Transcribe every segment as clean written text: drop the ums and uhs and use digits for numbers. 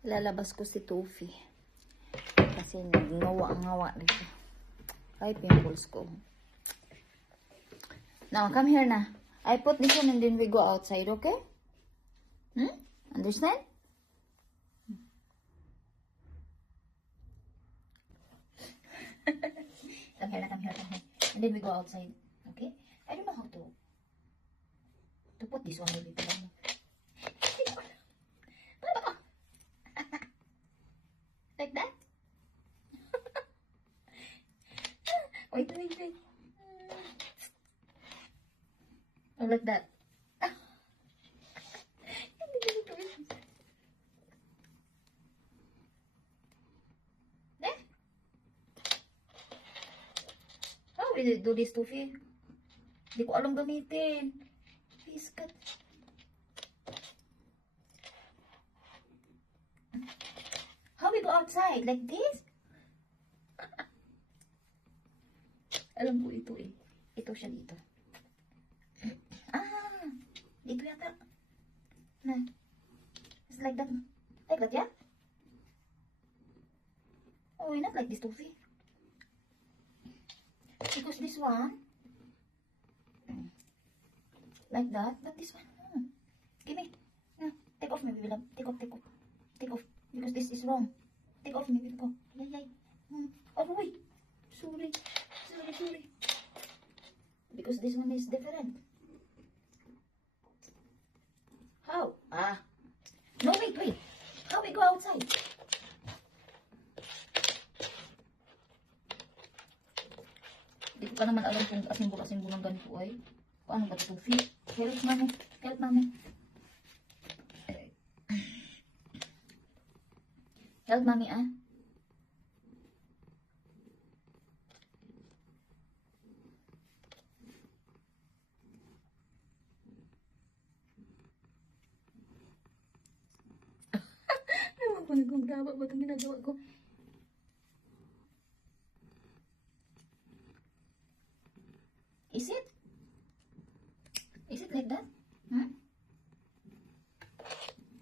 Lalabas ko si Tufi. Kasi ngawa-ngawa dito. Ay, pimples ko. Now, come here na. I put this one and then we go outside, okay? Understand? Come here. And then we go outside, okay? I don't know how to put this one maybe. Like that? Wait. Oh, like that. How will you do this, Tufi? Hindi ko alam gamitin. Piskat. How we go outside? Like this? Alam ko ito eh. Ito siya dito. Dito yata. Na. It's like that. Like that, yeah? Oh, not like this, Tufi. Because this one, like that, but this one, give me. No, take off, my baby love. Take off. Because this is wrong. Take off, my baby. Go. Yay. Oh, wait. Sorry. Because this one is different. How? No, wait. How we go outside? Hindi ko pa naman alam kung asimbol ng ganito ay. Kung ano ba ito? Help mami. Help mami, Ewan ko nagagawa ba itong ginagawa ko? Is it like that?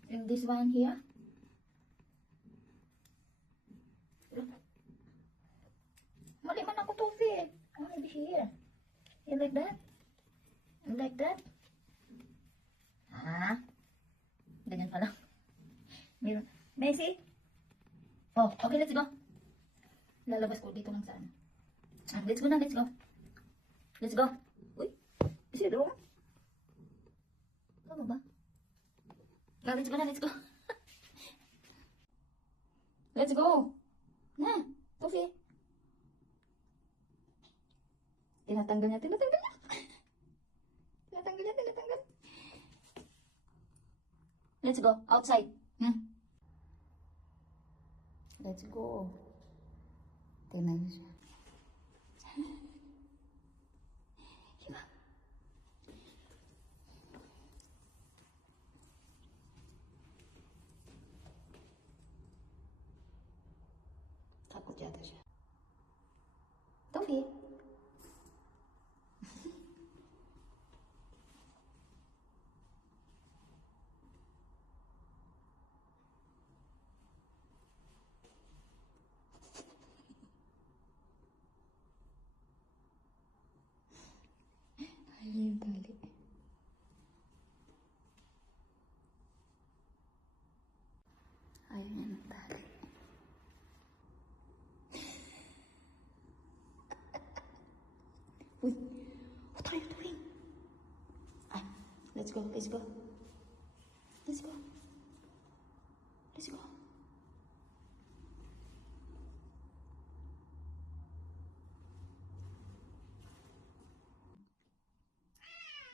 And this one here? Mali man ako, Tufi. Maybe here. You like that? You like that? Ganyan pala. Messi? Oh, okay, let's go. Lalabas ko dito lang sa ano. Let's go. Uy, is it wrong? Ano ba? Let's go. Let's go. Na, Tufi. Tinatanggal niya. Let's go, outside. Let's go. Tingnan niyo siya. Takot yata siya. Tufi. Ayun yung tali. Ayun yan ang tali. Uy! What are you doing? Let's go.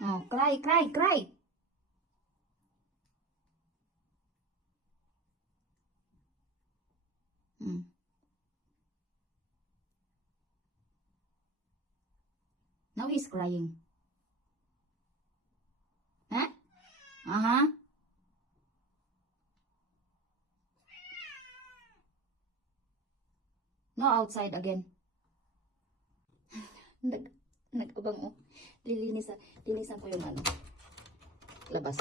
Oh, cry. Now he's crying. Huh? No, outside again. Nag-ubang linisan ko yung ano. Labas.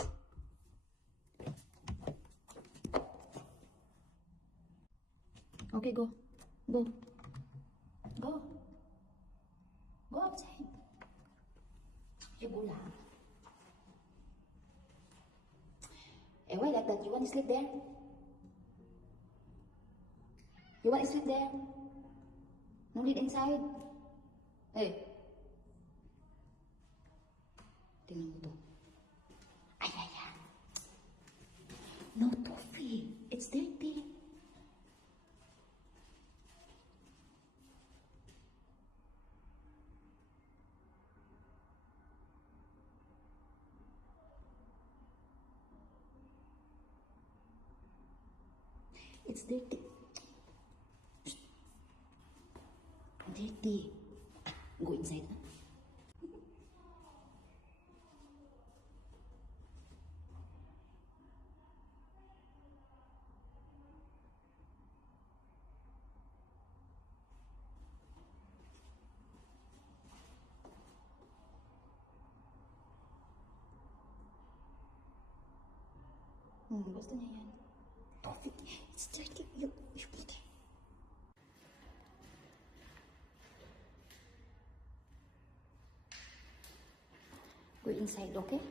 Okay, go. Go. Go. Go outside. You go lang. Eh, why like that? You want to sleep there? You want to sleep there? No need inside. Hey. Tingnan mo to. Ay, ay, ay. No toffee. It's dirty. It's dirty. Dirty. Go inside. Gusto niya yan. Toffee. It's dirty. You put it. Go inside, okay?